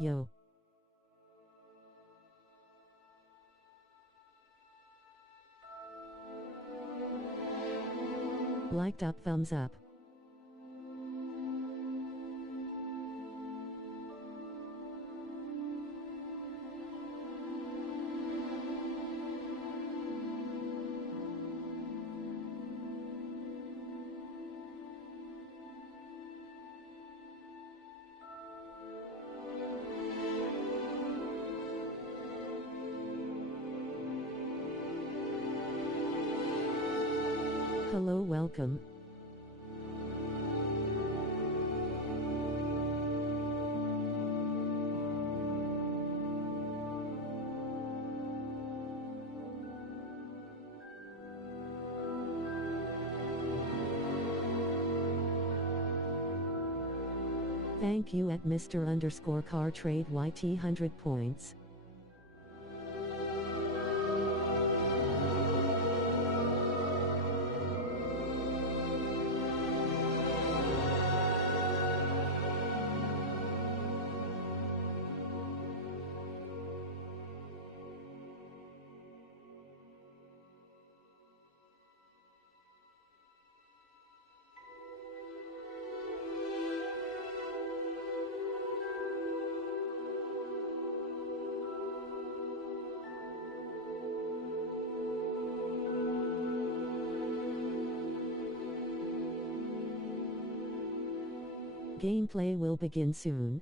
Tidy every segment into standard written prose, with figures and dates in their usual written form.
Yo. Liked up, thumbs up. Hello, welcome. Thank you at Mr_Car_Trade YT 100 points. Gameplay will begin soon.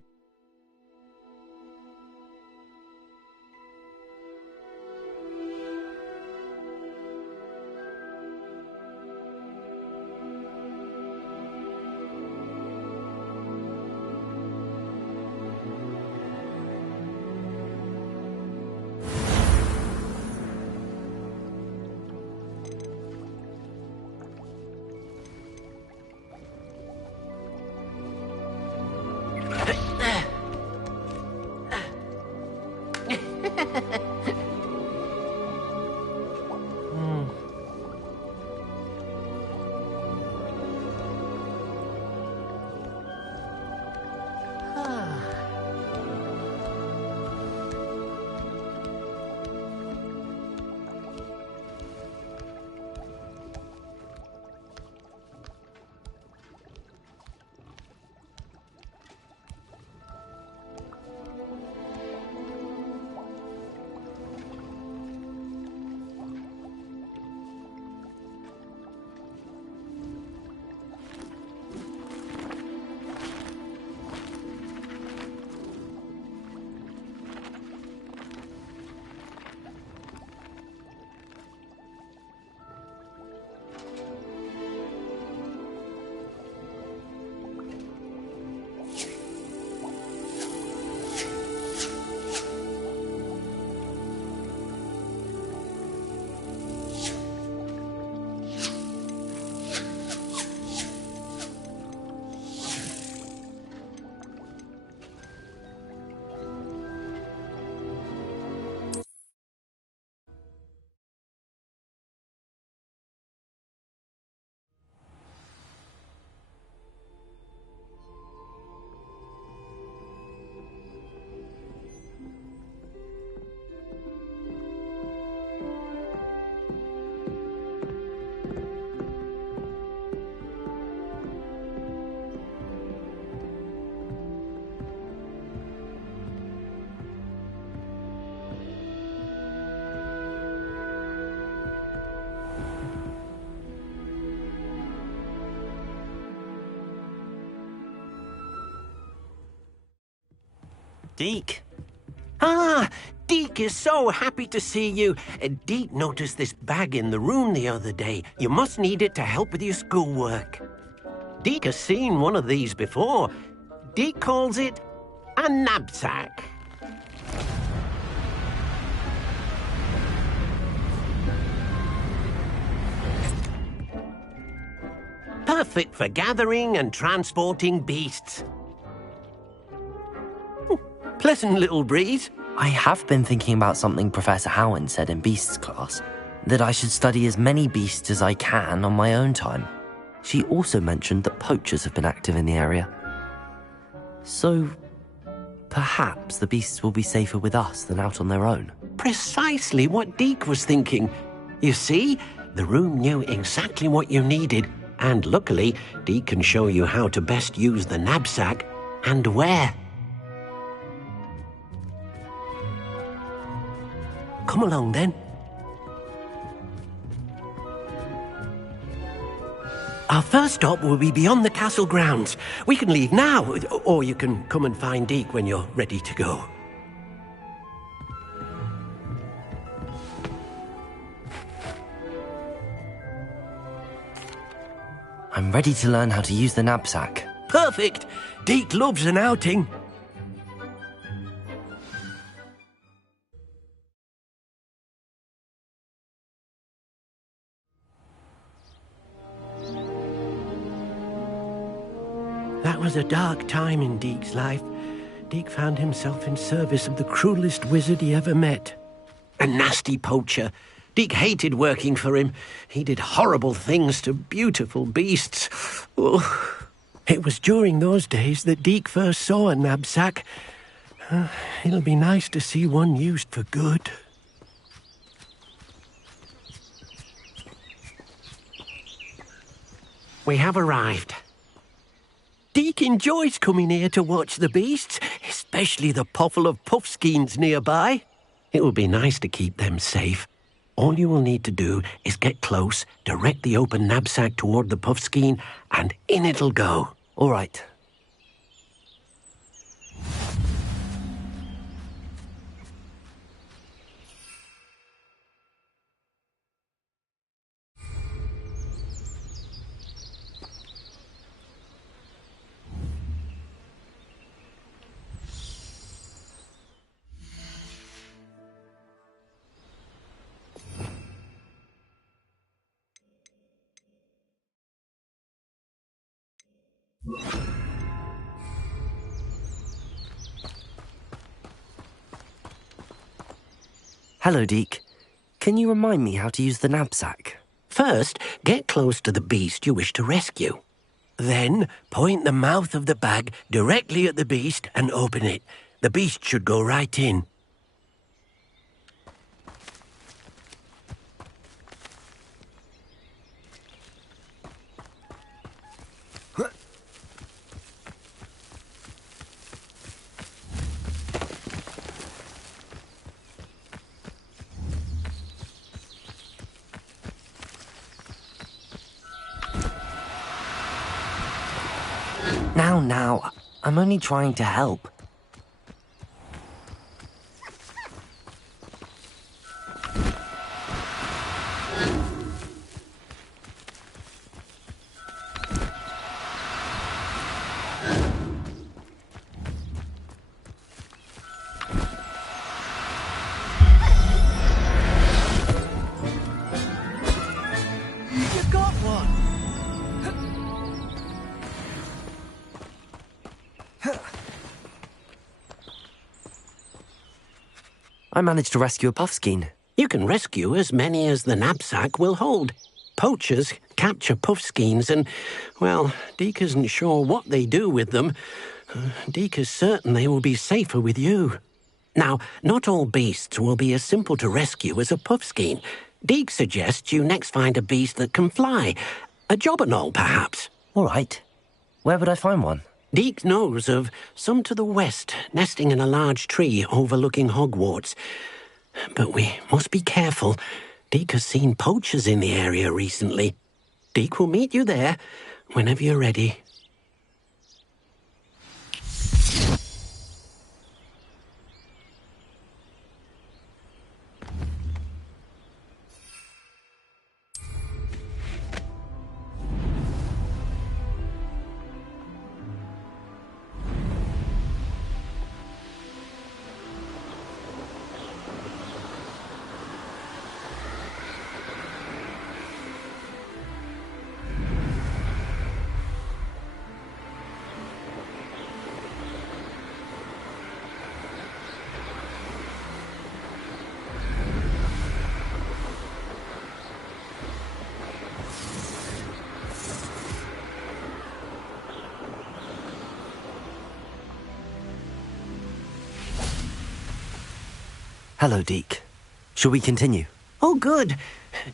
Deke. Ah, Deke is so happy to see you. Deke noticed this bag in the room the other day. You must need it to help with your schoolwork. Deke has seen one of these before. Deke calls it a knapsack. Perfect for gathering and transporting beasts. Pleasant little breeze. I have been thinking about something Professor Howard said in Beasts class, that I should study as many beasts as I can on my own time. She also mentioned that poachers have been active in the area. So, Perhaps the beasts will be safer with us than out on their own. Precisely what Deke was thinking. You see, the room knew exactly what you needed, and luckily, Deke can show you how to best use the knapsack and where. Come along then. Our first stop will be beyond the castle grounds. We can leave now, or you can come and find Deke when you're ready to go. I'm ready to learn how to use the knapsack. Perfect! Deke loves an outing. That was a dark time in Deke's life. Deke found himself in service of the cruelest wizard he ever met. A nasty poacher. Deke hated working for him. He did horrible things to beautiful beasts. Oh. It was during those days that Deke first saw a knapsack. It'll be nice to see one used for good. We have arrived. Deke enjoys coming here to watch the beasts, especially the potful of puffskeins nearby. It will be nice to keep them safe. All you will need to do is get close, direct the open knapsack toward the puffskein, and in it'll go. All right. Hello, Deke. Can you remind me how to use the knapsack? First, get close to the beast you wish to rescue. Then, point the mouth of the bag directly at the beast and open it. The beast should go right in. Now, I'm only trying to help. You got one! I managed to rescue a puffskein. You can rescue as many as the knapsack will hold. Poachers capture puffskeins and, well, Deke isn't sure what they do with them. Deke is certain they will be safer with you. Now, not all beasts will be as simple to rescue as a puffskein. Deke suggests you next find a beast that can fly. A jobberknoll, perhaps. All right. Where would I find one? Deke knows of some to the west, nesting in a large tree overlooking Hogwarts. But we must be careful. Deke has seen poachers in the area recently. Deke will meet you there whenever you're ready. Hello, Deke. Shall we continue? Oh, good.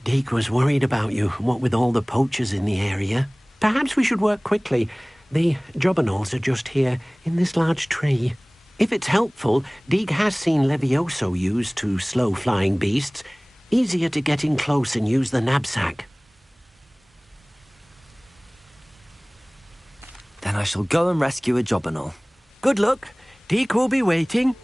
Deke was worried about you, what with all the poachers in the area. Perhaps we should work quickly. The jobberknolls are just here, in this large tree. If it's helpful, Deke has seen Levioso used to slow flying beasts. Easier to get in close and use the knapsack. Then I shall go and rescue a jobberknoll. Good luck. Deke will be waiting.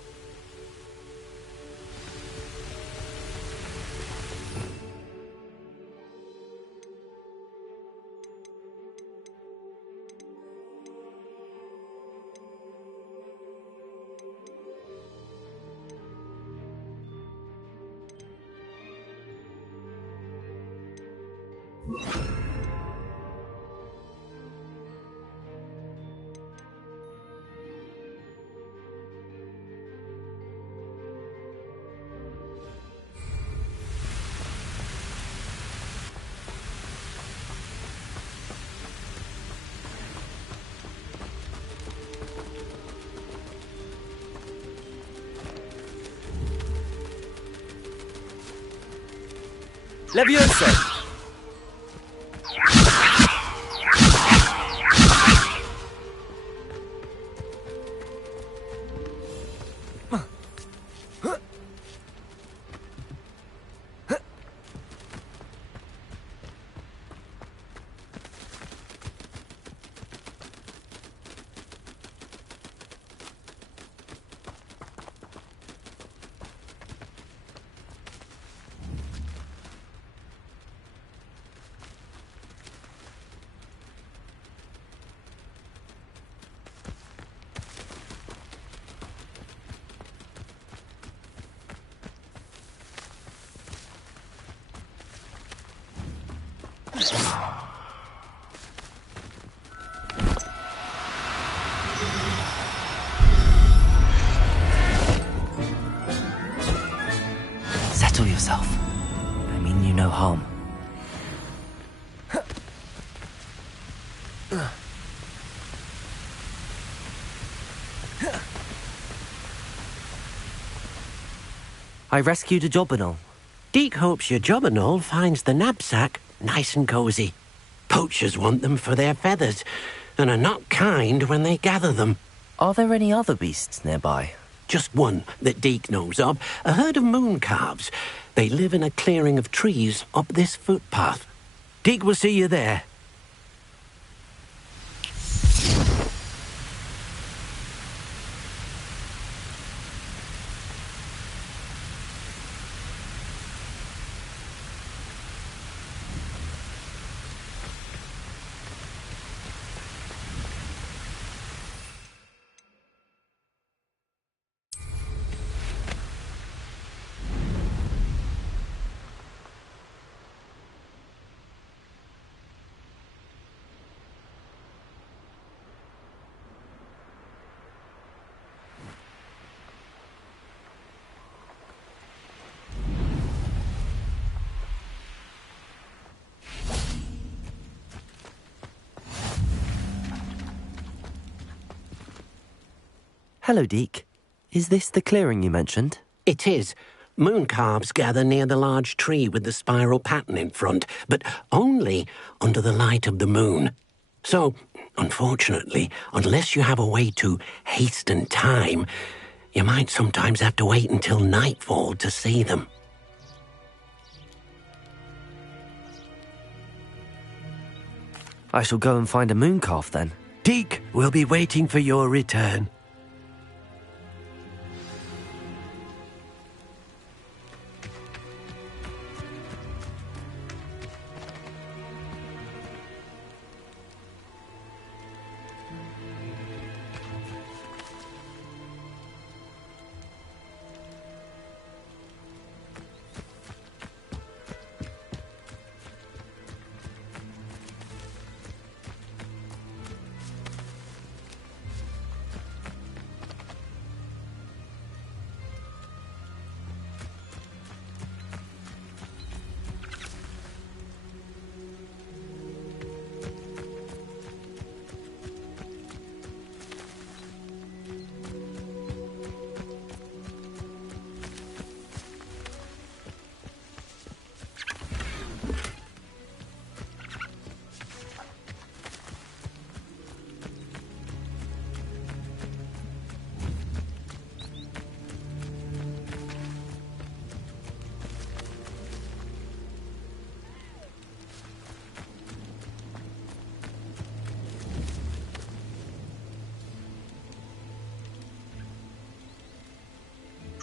Levioso! Settle yourself. I mean you no harm. I rescued a jobberknoll. Deke hopes your jobberknoll finds the knapsack nice and cozy. Poachers want them for their feathers, and are not kind when they gather them. Are there any other beasts nearby? Just one that Deke knows of, a herd of moon calves. They live in a clearing of trees up this footpath. Deke will see you there. Hello, Deke. Is this the clearing you mentioned? It is. Moon calves gather near the large tree with the spiral pattern in front, but only under the light of the moon. So, unfortunately, unless you have a way to hasten time, you might sometimes have to wait until nightfall to see them. I shall go and find a moon calf then. Deke will be waiting for your return.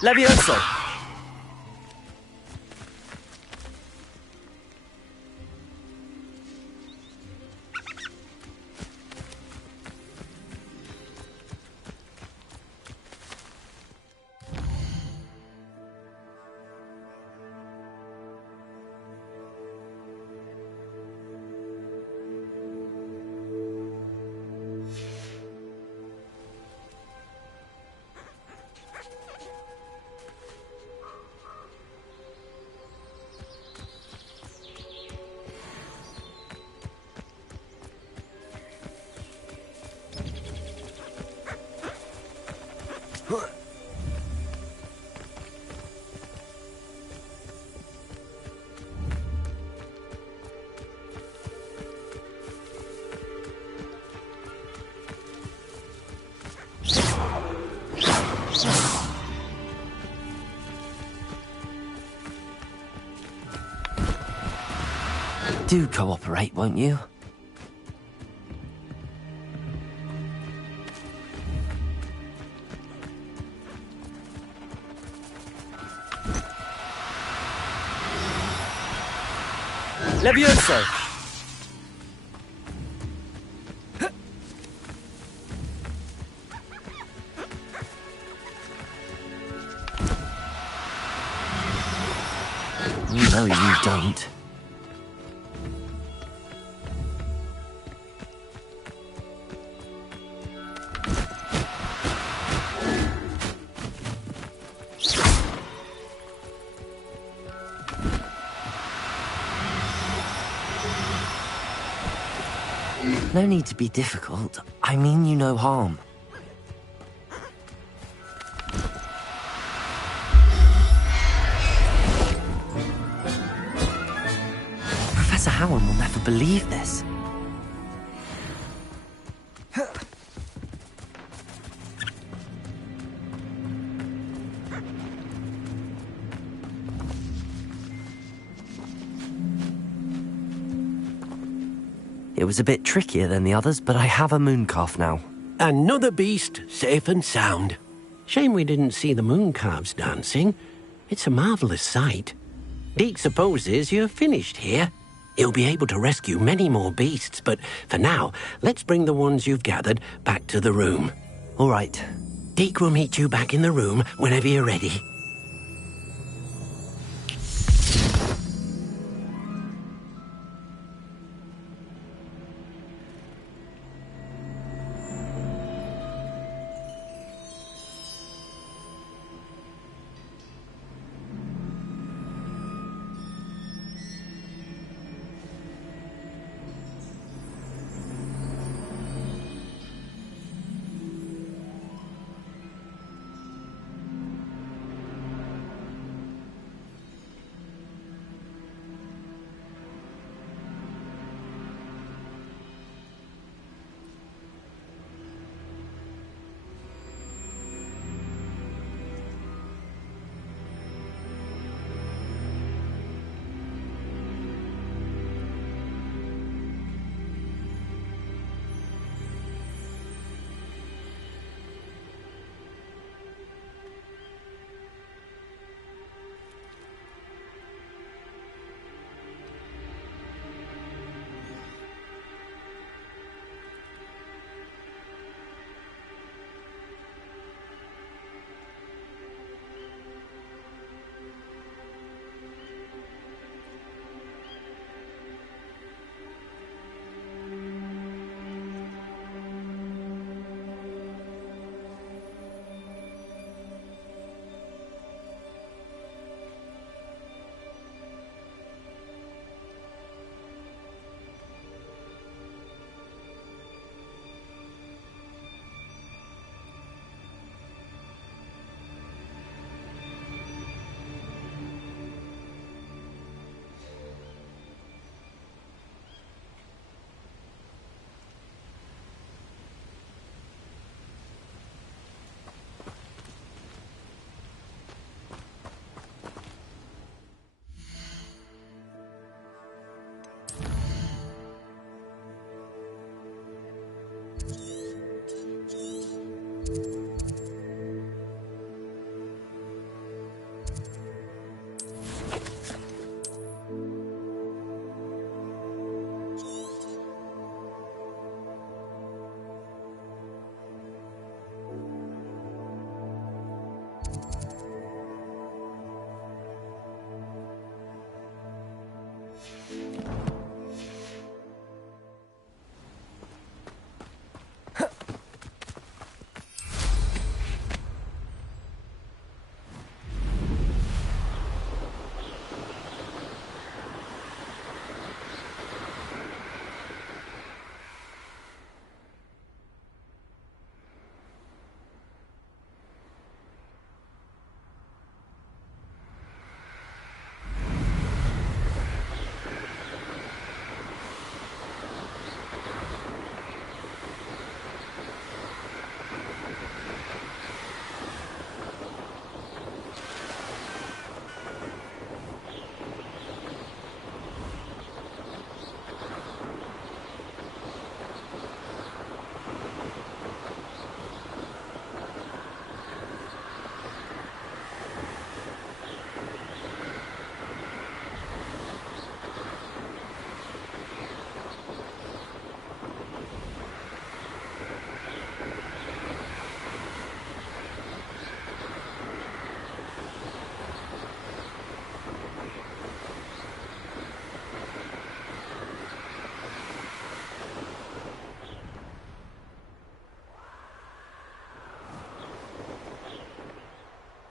Levioso! Do cooperate, won't you? Levioso! No, you don't. No need to be difficult. I mean you no harm. Professor Howard will never believe this. It was a bit trickier than the others, but I have a mooncalf now. Another beast, safe and sound. Shame we didn't see the mooncalves dancing. It's a marvelous sight. Deke supposes you're finished here. He'll be able to rescue many more beasts, but for now, let's bring the ones you've gathered back to the room. All right. Deke will meet you back in the room whenever you're ready.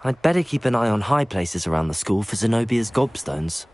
I'd better keep an eye on high places around the school for Zenobia's gobstones.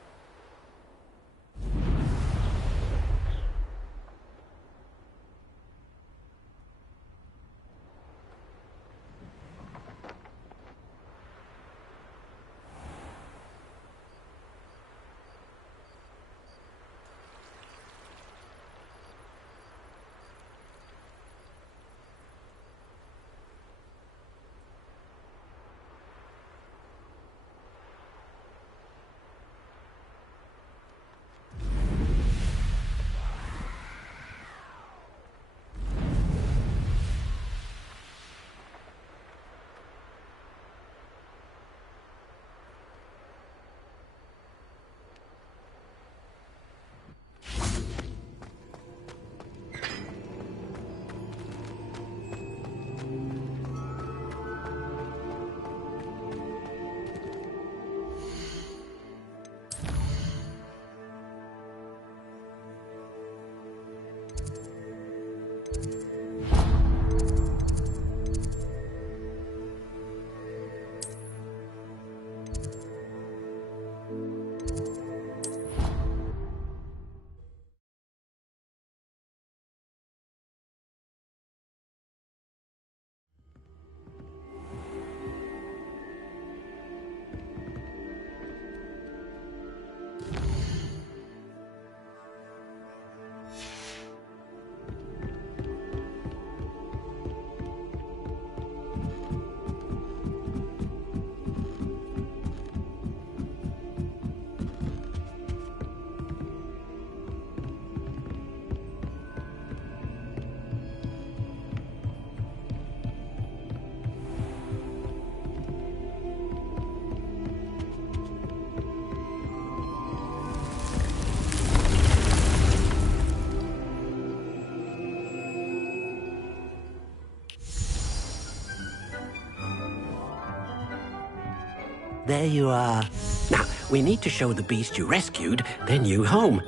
There you are. Now, we need to show the beast you rescued their new home.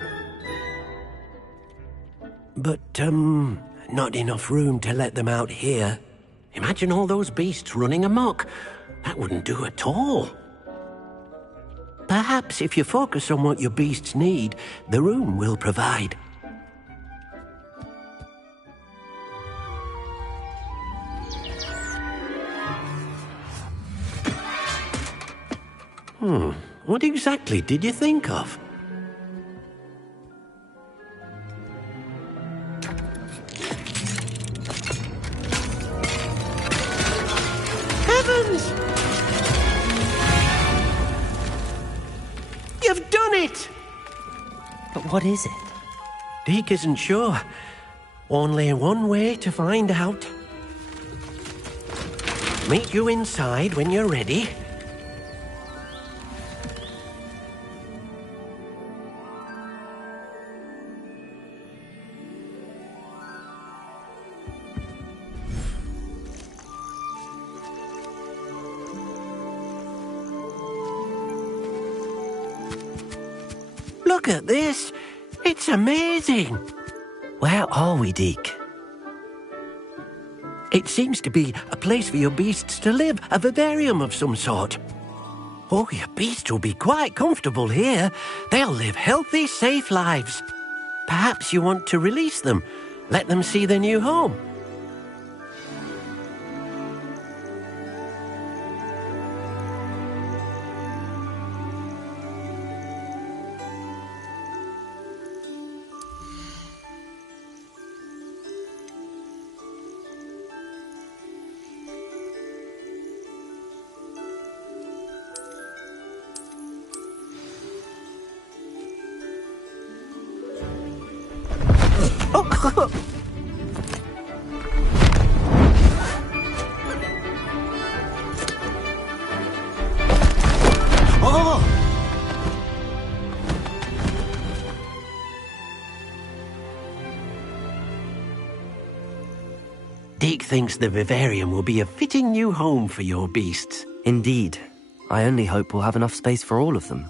But, not enough room to let them out here. Imagine all those beasts running amok. That wouldn't do at all. Perhaps if you focus on what your beasts need, the room will provide. What exactly did you think of? Heavens! You've done it! But what is it? Deke isn't sure. Only one way to find out. Meet you inside when you're ready. Look at this. It's amazing. Where are we, Deke? It seems to be a place for your beasts to live, a vivarium of some sort. Oh, your beasts will be quite comfortable here. They'll live healthy, safe lives. Perhaps you want to release them, let them see their new home. Deke thinks the vivarium will be a fitting new home for your beasts. Indeed. I only hope we'll have enough space for all of them.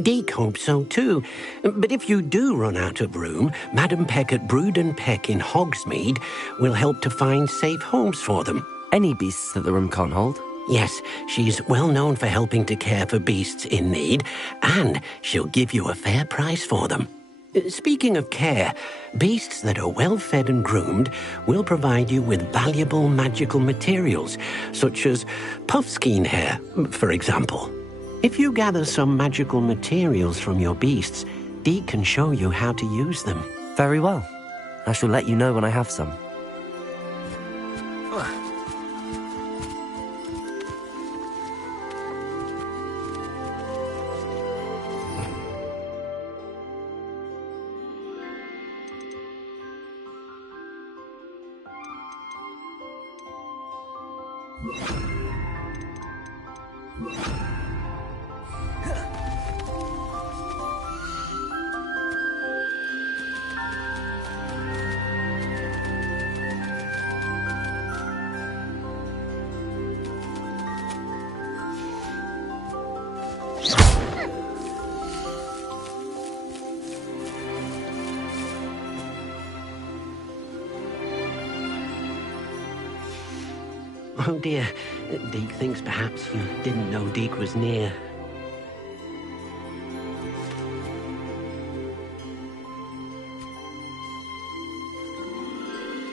Deke hopes so too. But if you do run out of room, Madam Peck at Brood and Peck in Hogsmeade will help to find safe homes for them. Any beasts that the room can't hold? Yes, she's well known for helping to care for beasts in need, and she'll give you a fair price for them. Speaking of care, beasts that are well fed and groomed will provide you with valuable magical materials, such as puffskein hair, for example. If you gather some magical materials from your beasts, Deke can show you how to use them. Very well. I shall let you know when I have some. Oh dear, Deke thinks perhaps you didn't know Deke was near.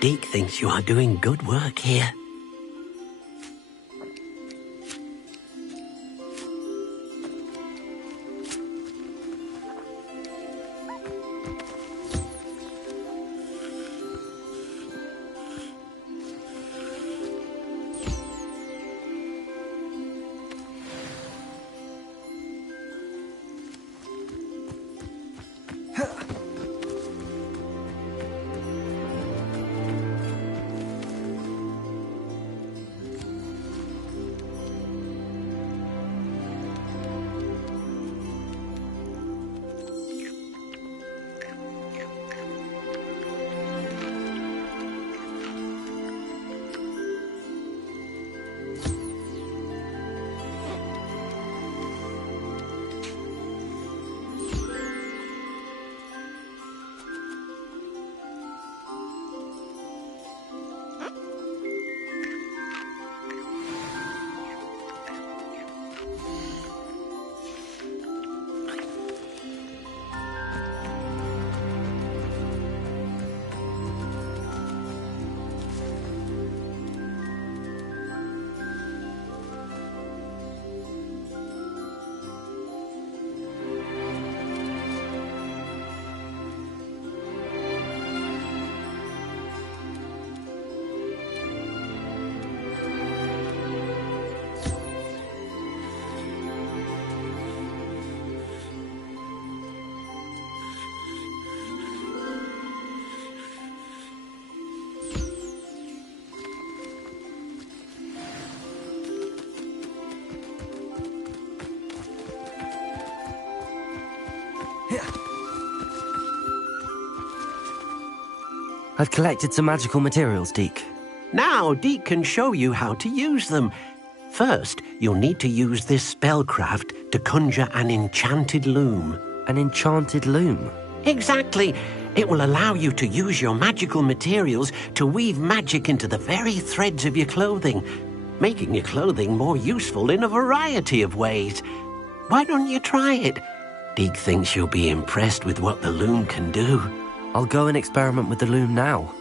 Deke thinks you are doing good work here. I've collected some magical materials, Deke. Now Deke can show you how to use them. First, you'll need to use this spellcraft to conjure an enchanted loom. An enchanted loom? Exactly. It will allow you to use your magical materials to weave magic into the very threads of your clothing, making your clothing more useful in a variety of ways. Why don't you try it? Deke thinks you'll be impressed with what the loom can do. I'll go and experiment with the loom now.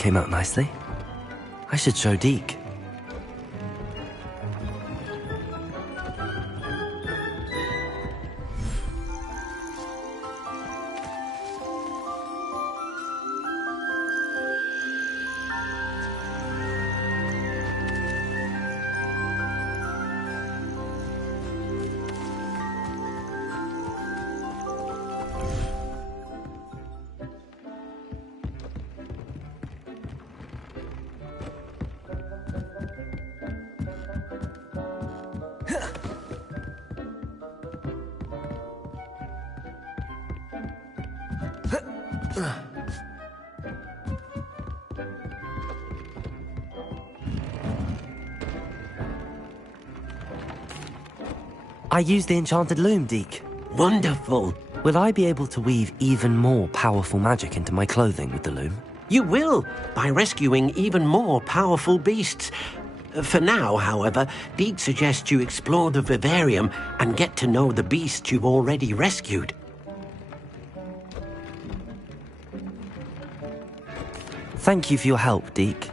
came out nicely. I should show Deke. I used the enchanted loom, Deke. Wonderful. Will I be able to weave even more powerful magic into my clothing with the loom? You will, by rescuing even more powerful beasts. For now, however, Deke suggests you explore the vivarium and get to know the beasts you've already rescued. Thank you for your help, Deke.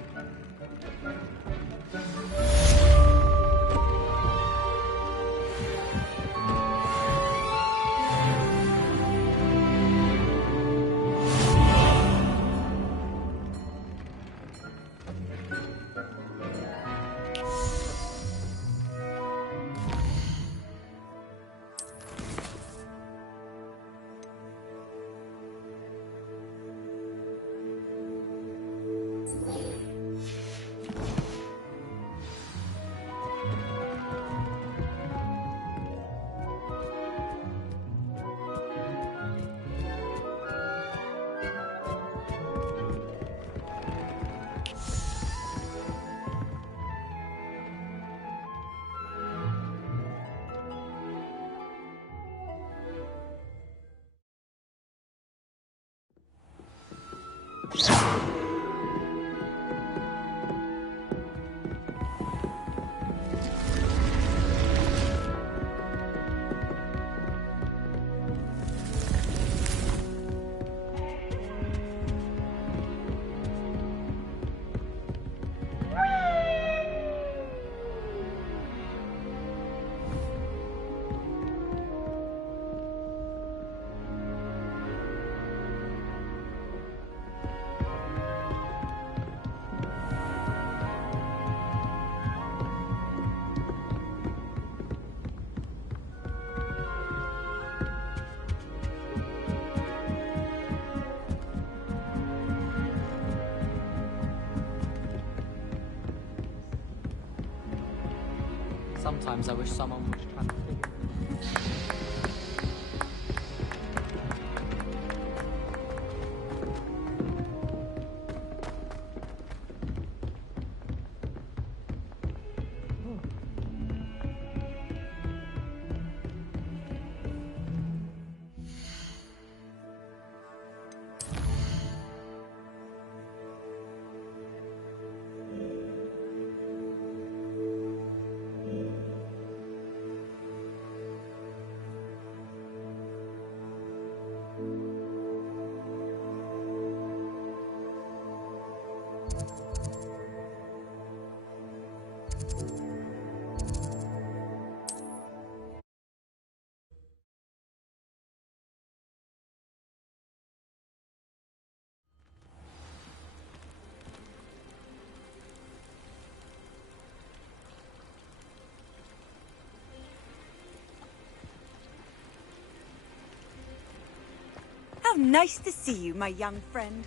Sometimes I wish someone was trying to figure How nice to see you, my young friend.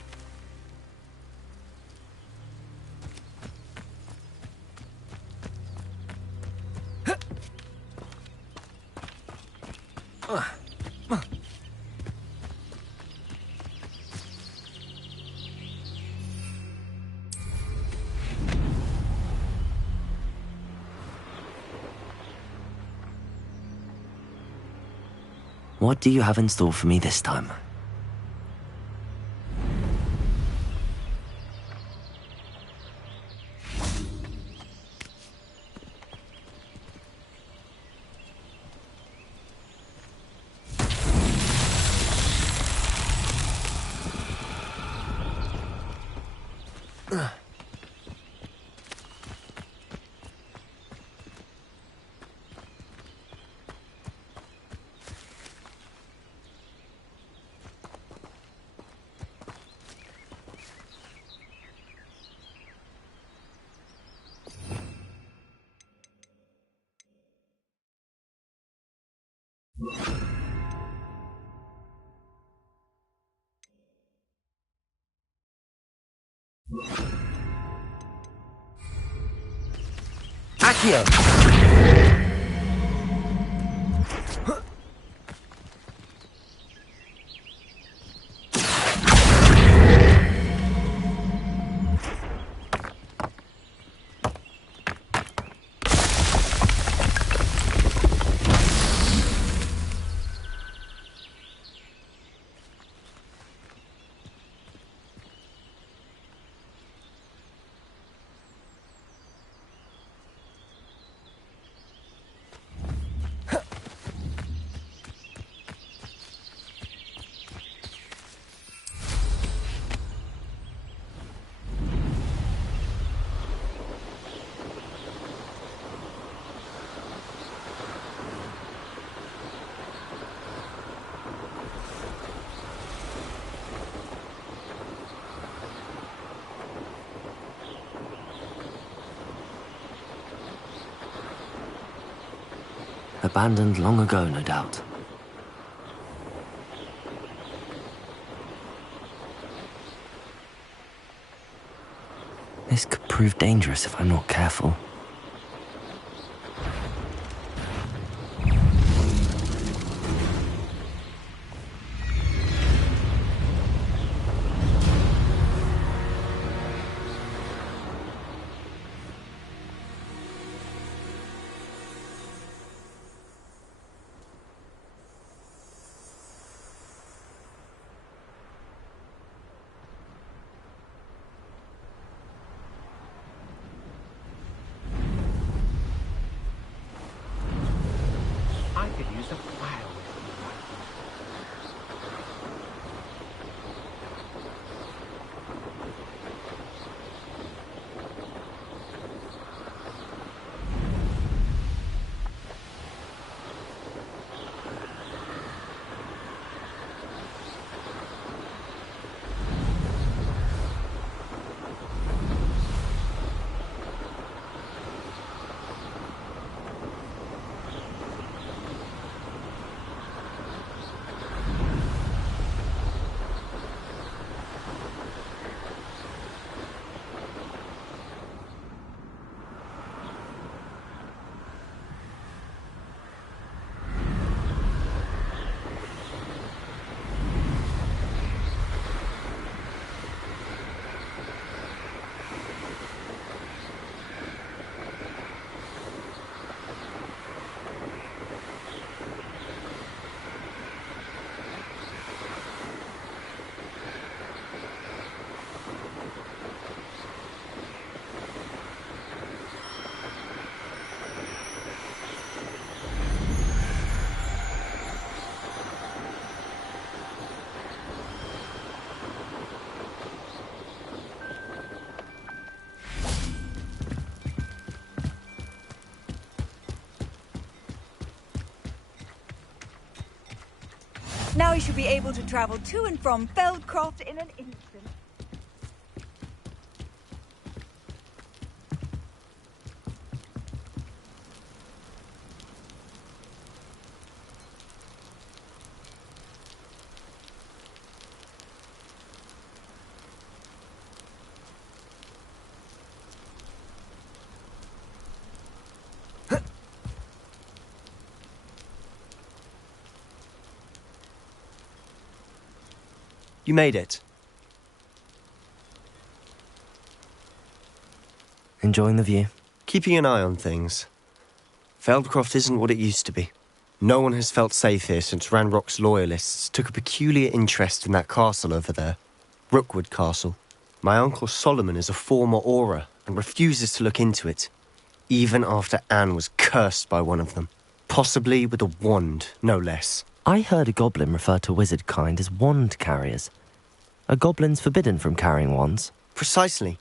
What do you have in store for me this time? Accio! Abandoned long ago, no doubt. This could prove dangerous if I'm not careful. I could use a file with Now you should be able to travel to and from Feldcroft in an instant. You made it. Enjoying the view? Keeping an eye on things. Feldcroft isn't what it used to be. No one has felt safe here since Ranrock's loyalists took a peculiar interest in that castle over there. Rookwood Castle. My uncle Solomon is a former Auror and refuses to look into it, even after Anne was cursed by one of them. Possibly with a wand, no less. I heard a goblin refer to wizard kind as wand carriers. Are goblins forbidden from carrying wands? Precisely.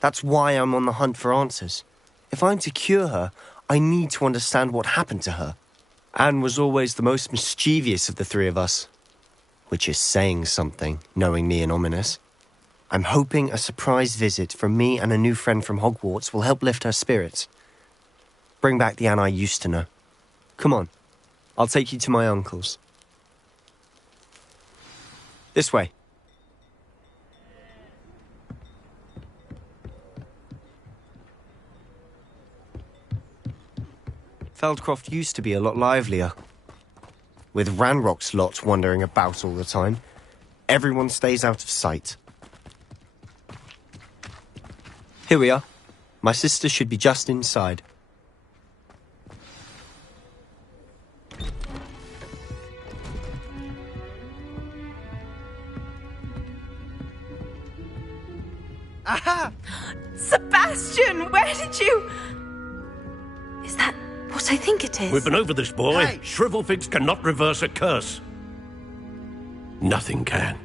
That's why I'm on the hunt for answers. If I'm to cure her, I need to understand what happened to her. Anne was always the most mischievous of the three of us. Which is saying something, knowing me and Ominous. I'm hoping a surprise visit from me and a new friend from Hogwarts will help lift her spirits. Bring back the Anne I used to know. Come on, I'll take you to my uncle's. This way. Feldcroft used to be a lot livelier. With Ranrock's lot wandering about all the time, everyone stays out of sight. Here we are. My sister should be just inside. Aha! Sebastian, where did you... Is that what I think it is? We've been over this, boy. Hey! Shrivelfigs cannot reverse a curse. Nothing can.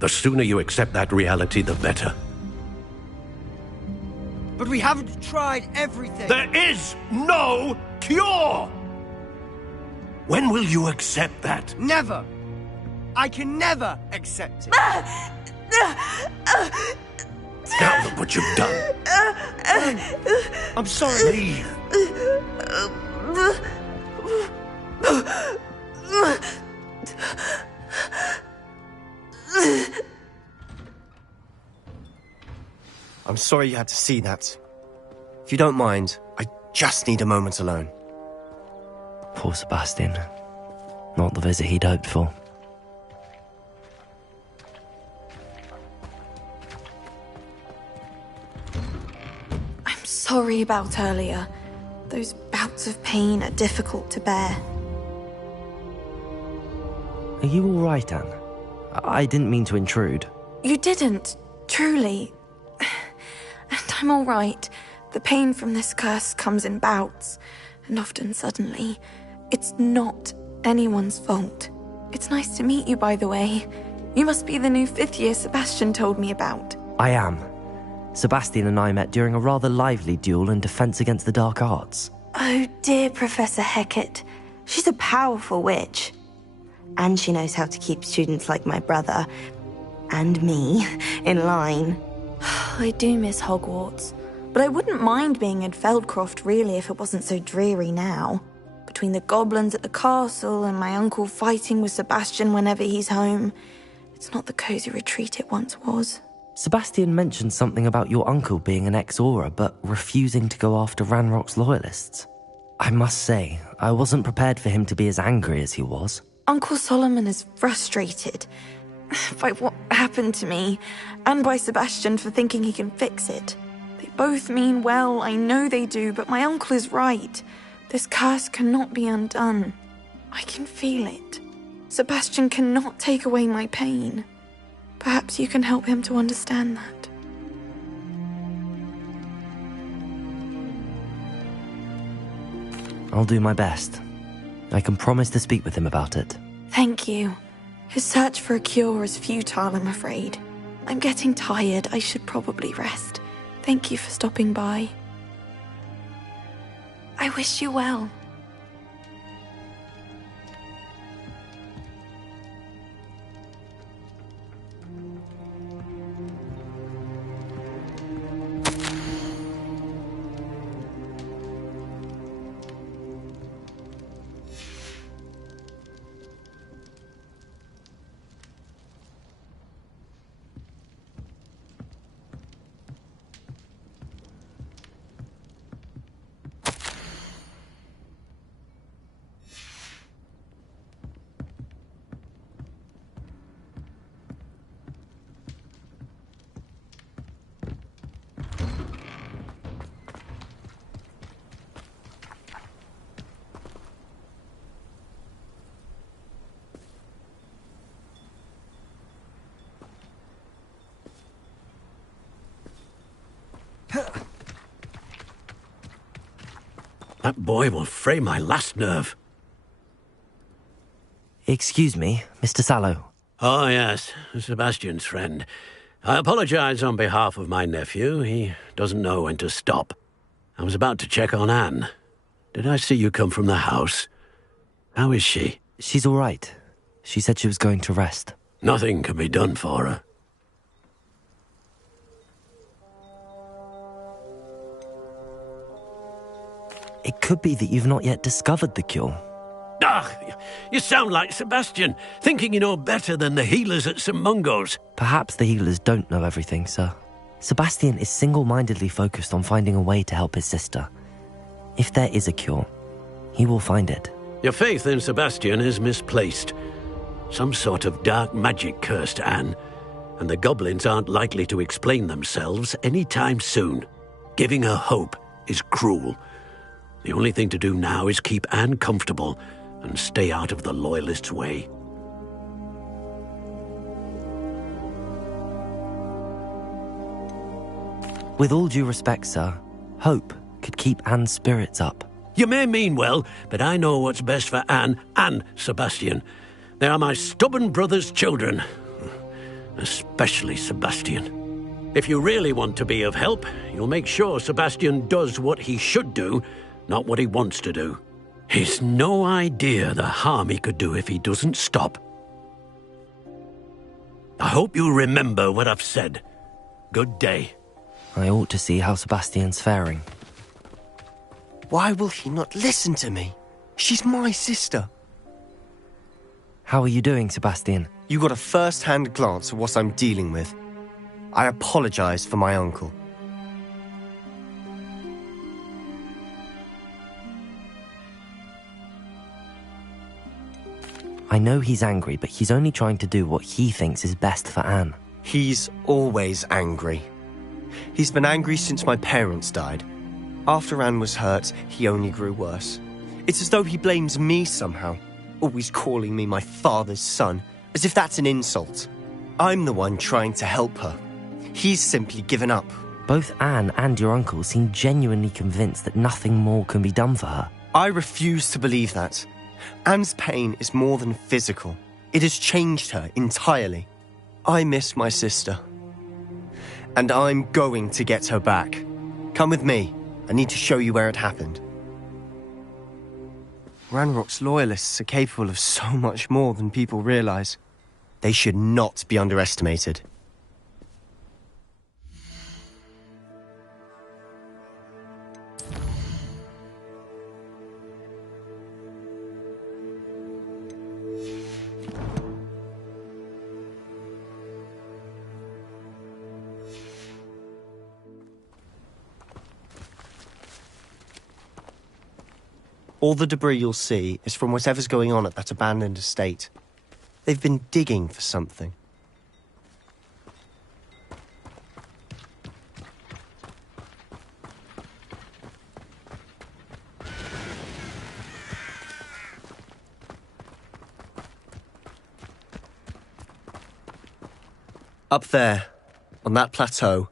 The sooner you accept that reality, the better. But we haven't tried everything. There is no cure! When will you accept that? Never. I can never accept it. Now look what you've done. I'm sorry. Leave. I'm sorry you had to see that. If you don't mind, I just need a moment alone. Poor Sebastian. Not the visit he'd hoped for. I'm sorry about earlier. Those bouts of pain are difficult to bear. Are you all right, Anne? I didn't mean to intrude. You didn't, truly. And I'm all right. The pain from this curse comes in bouts, and often suddenly. It's not anyone's fault. It's nice to meet you, by the way. You must be the new 5th year Sebastian told me about. I am. Sebastian and I met during a rather lively duel in Defense Against the Dark Arts. Oh dear, Professor Hecat. She's a powerful witch. And she knows how to keep students like my brother, and me, in line. I do miss Hogwarts, but I wouldn't mind being in Feldcroft really if it wasn't so dreary now. Between the goblins at the castle and my uncle fighting with Sebastian whenever he's home, it's not the cozy retreat it once was. Sebastian mentioned something about your uncle being an ex-Auror, but refusing to go after Ranrock's loyalists. I must say, I wasn't prepared for him to be as angry as he was. Uncle Solomon is frustrated by what happened to me, and by Sebastian for thinking he can fix it. They both mean well, I know they do, but my uncle is right. This curse cannot be undone. I can feel it. Sebastian cannot take away my pain. Perhaps you can help him to understand that. I'll do my best. I can promise to speak with him about it. Thank you. His search for a cure is futile, I'm afraid. I'm getting tired. I should probably rest. Thank you for stopping by. I wish you well. That boy will fray my last nerve. Excuse me, Mr. Sallow. Oh, yes, Sebastian's friend. I apologize on behalf of my nephew. He doesn't know when to stop. I was about to check on Anne. Did I see you come from the house? How is she? She's all right. She said she was going to rest. Nothing can be done for her. It could be that you've not yet discovered the cure. Ah, you sound like Sebastian, thinking you know better than the healers at St. Mungo's. Perhaps the healers don't know everything, sir. Sebastian is single-mindedly focused on finding a way to help his sister. If there is a cure, he will find it. Your faith in Sebastian is misplaced. Some sort of dark magic cursed Anne, and the goblins aren't likely to explain themselves anytime soon. Giving her hope is cruel. The only thing to do now is keep Anne comfortable and stay out of the Loyalists' way. With all due respect, sir, hope could keep Anne's spirits up. You may mean well, but I know what's best for Anne and Sebastian. They are my stubborn brother's children. Especially Sebastian. If you really want to be of help, you'll make sure Sebastian does what he should do, not what he wants to do. He's no idea the harm he could do if he doesn't stop. I hope you remember what I've said. Good day. I ought to see how Sebastian's faring. Why will he not listen to me? She's my sister. How are you doing, Sebastian? You got a first-hand glance at what I'm dealing with. I apologize for my uncle. I know he's angry, but he's only trying to do what he thinks is best for Anne. He's always angry. He's been angry since my parents died. After Anne was hurt, he only grew worse. It's as though he blames me somehow, always calling me my father's son, as if that's an insult. I'm the one trying to help her. He's simply given up. Both Anne and your uncle seem genuinely convinced that nothing more can be done for her. I refuse to believe that. Anne's pain is more than physical. It has changed her entirely. I miss my sister. And I'm going to get her back. Come with me. I need to show you where it happened. Ranrock's Loyalists are capable of so much more than people realize. They should not be underestimated. All the debris you'll see is from whatever's going on at that abandoned estate. They've been digging for something. Up there, on that plateau,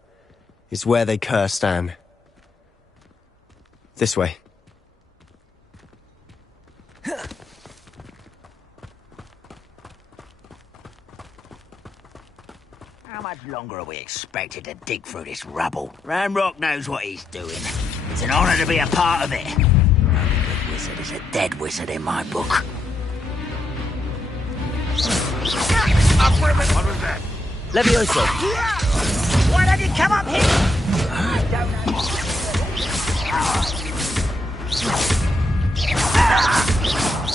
is where they cursed Anne. This way. How much longer are we expected to dig through this rubble? Ranrock knows what he's doing. It's an honor to be a part of it. A good wizard is a dead wizard in my book. What was that? Levioso! Why don't you come up here?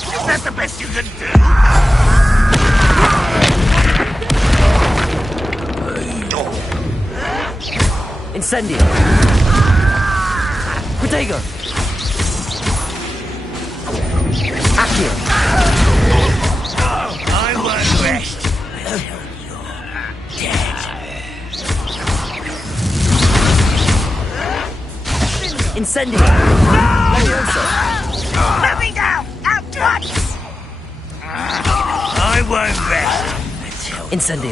Is that the best you can do? Incendio! Protego! Accio! I won't rest until you're dead. Incendio! Levioso! Let me down! Out once! I won't rest until... Incendio!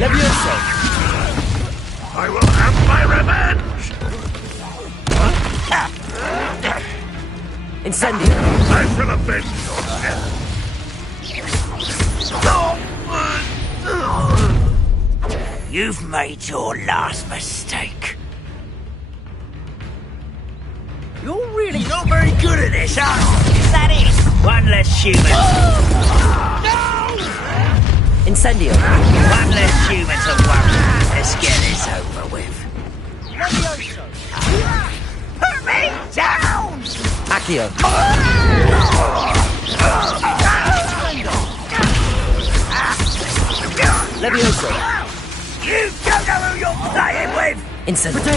Levioso! I will have my revenge! Incendio! I shall avenge your death! You've made your last mistake. You're really not very good at this, are you? Is that it? One less human. Incendio! One less human to worry. Let's get this over with. Put me down! Accio! Levioso! You don't know who you're playing with! Incendio!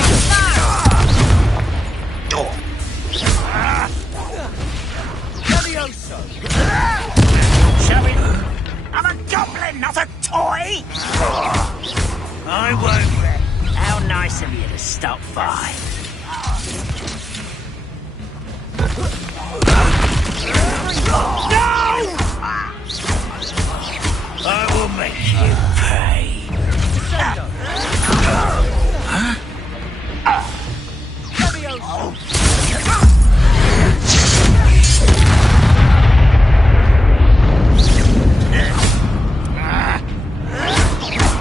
Shall we? I'm a goblin, not a toy! I won't. How nice of you to stop by. No! I will make you pay.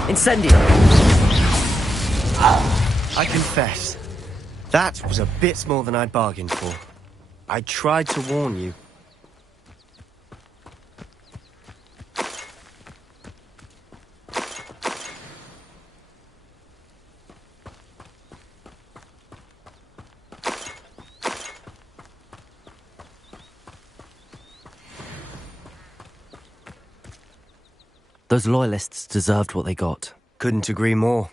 Incendio! I confess, that was a bit more than I'd bargained for. I tried to warn you. Those loyalists deserved what they got. Couldn't agree more.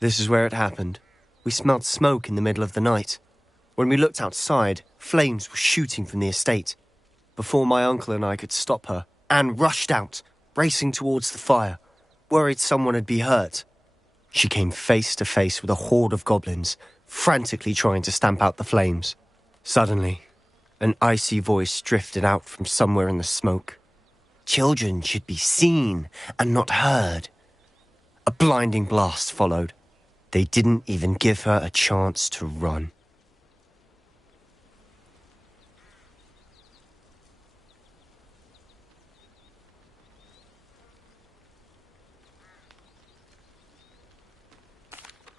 This is where it happened. We smelled smoke in the middle of the night. When we looked outside, flames were shooting from the estate. Before my uncle and I could stop her, Anne rushed out, racing towards the fire, worried someone had been hurt. She came face to face with a horde of goblins, frantically trying to stamp out the flames. Suddenly, an icy voice drifted out from somewhere in the smoke. Children should be seen and not heard. A blinding blast followed. They didn't even give her a chance to run.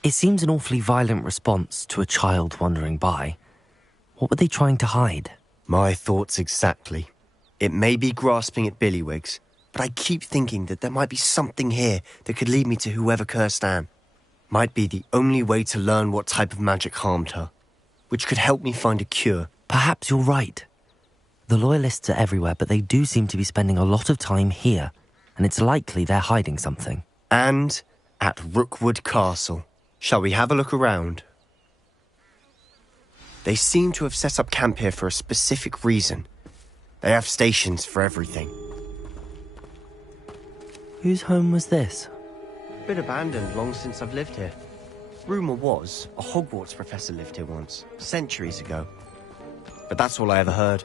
It seems an awfully violent response to a child wandering by. What were they trying to hide? My thoughts exactly. It may be grasping at Billywigs, but I keep thinking that there might be something here that could lead me to whoever cursed Anne. Might be the only way to learn what type of magic harmed her, which could help me find a cure. Perhaps you're right. The Loyalists are everywhere, but they do seem to be spending a lot of time here, and it's likely they're hiding something. And at Rookwood Castle. Shall we have a look around? They seem to have set up camp here for a specific reason. They have stations for everything. Whose home was this? Been abandoned long since I've lived here. Rumour was a Hogwarts professor lived here once, centuries ago. But that's all I ever heard.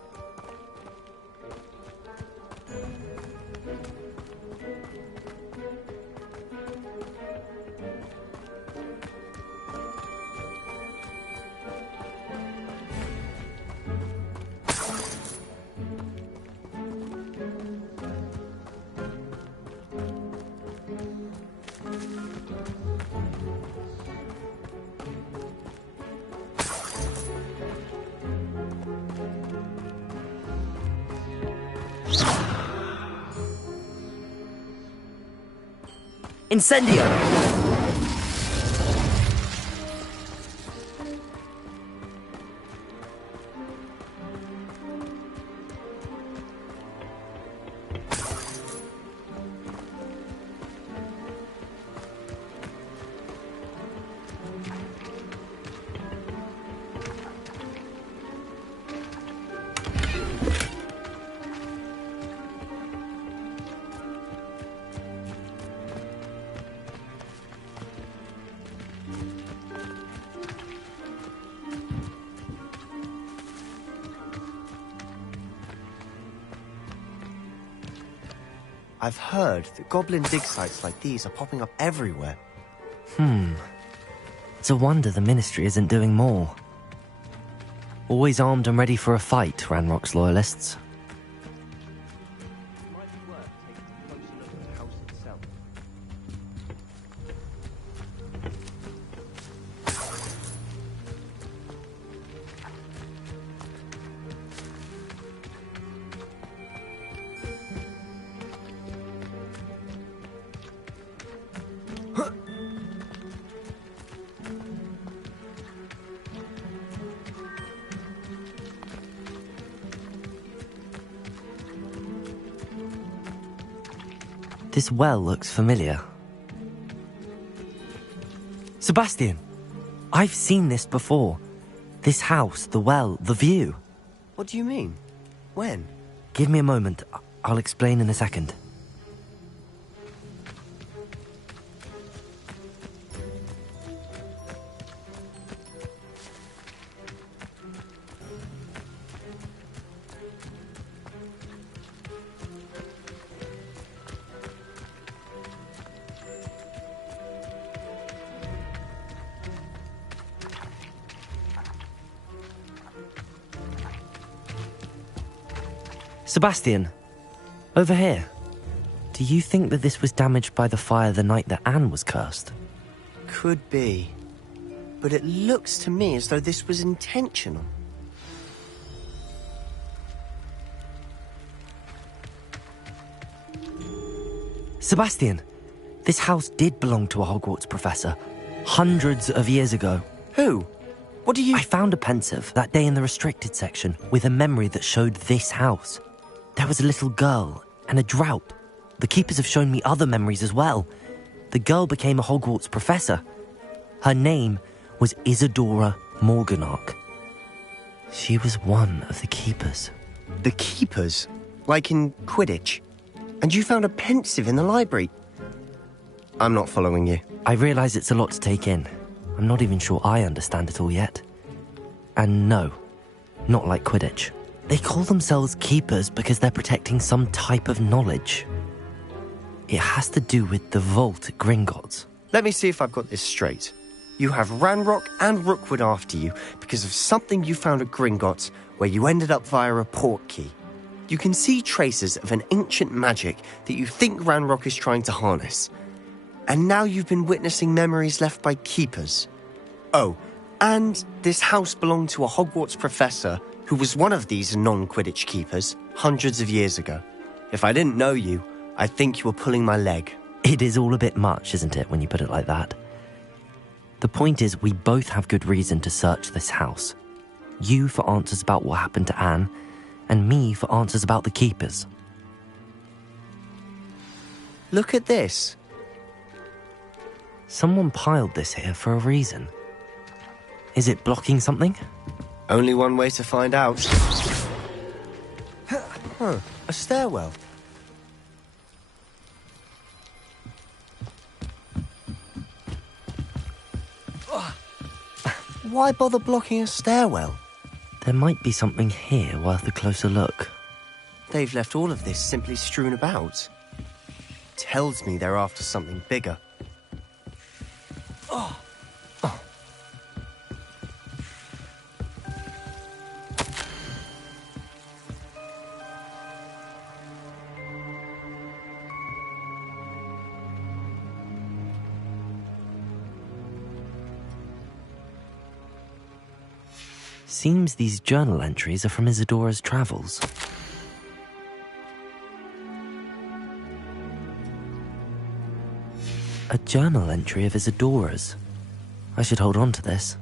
Incendio! I've heard that goblin dig sites like these are popping up everywhere. It's a wonder the Ministry isn't doing more. Always armed and ready for a fight, Ranrock's Loyalists. This well looks familiar. Sebastian! I've seen this before. This house, the well, the view. What do you mean? When? Give me a moment. I'll explain in a second. Sebastian, over here. Do you think that this was damaged by the fire the night that Anne was cursed? Could be. But it looks to me as though this was intentional. Sebastian, this house did belong to a Hogwarts professor, hundreds of years ago. Who? What do you... I found a pensive that day in the restricted section with a memory that showed this house. There was a little girl and a drought. The keepers have shown me other memories as well. The girl became a Hogwarts professor. Her name was Isadora Morganach. She was one of the keepers. The keepers? Like in Quidditch? And you found a pensive in the library? I'm not following you. I realise it's a lot to take in. I'm not even sure I understand it all yet. And no, not like Quidditch. They call themselves keepers because they're protecting some type of knowledge. It has to do with the vault at Gringotts. Let me see if I've got this straight. You have Ranrock and Rookwood after you because of something you found at Gringotts where you ended up via a portkey. You can see traces of an ancient magic that you think Ranrock is trying to harness. And now you've been witnessing memories left by keepers. Oh, and this house belonged to a Hogwarts professor who was one of these non-Quidditch keepers hundreds of years ago. If I didn't know you, I'd think you were pulling my leg. It is all a bit much, isn't it, when you put it like that? The point is, we both have good reason to search this house. You for answers about what happened to Anne, and me for answers about the keepers. Look at this. Someone piled this here for a reason. Is it blocking something? Only one way to find out. Huh, a stairwell. Why bother blocking a stairwell? There might be something here worth a closer look. They've left all of this simply strewn about. Tells me they're after something bigger. Oh. Oh. Seems these journal entries are from Isadora's travels. A journal entry of Isadora's. I should hold on to this.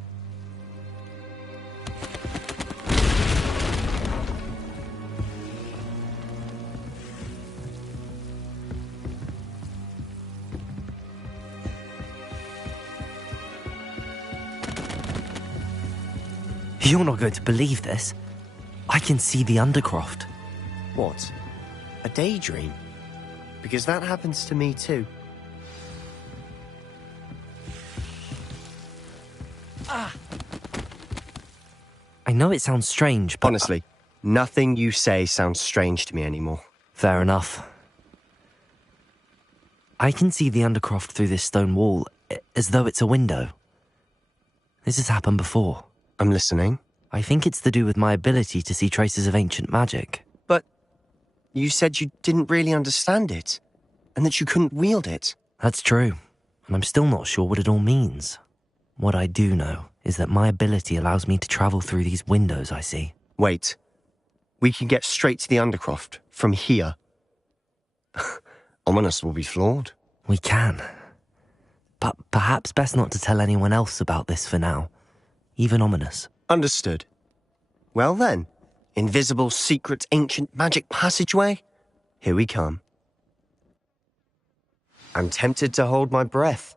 You're not going to believe this. I can see the Undercroft. What? A daydream? Because that happens to me too. I know it sounds strange, but... Honestly, nothing you say sounds strange to me anymore. Fair enough. I can see the Undercroft through this stone wall, as though it's a window. This has happened before. I'm listening. I think it's to do with my ability to see traces of ancient magic. But you said you didn't really understand it, and that you couldn't wield it. That's true, and I'm still not sure what it all means. What I do know is that my ability allows me to travel through these windows I see. Wait. We can get straight to the Undercroft from here. Ominous will be flawed. We can. But perhaps best not to tell anyone else about this for now. Even Ominous. Understood. Well then, invisible, secret, ancient magic passageway? Here we come. and tempted to hold my breath.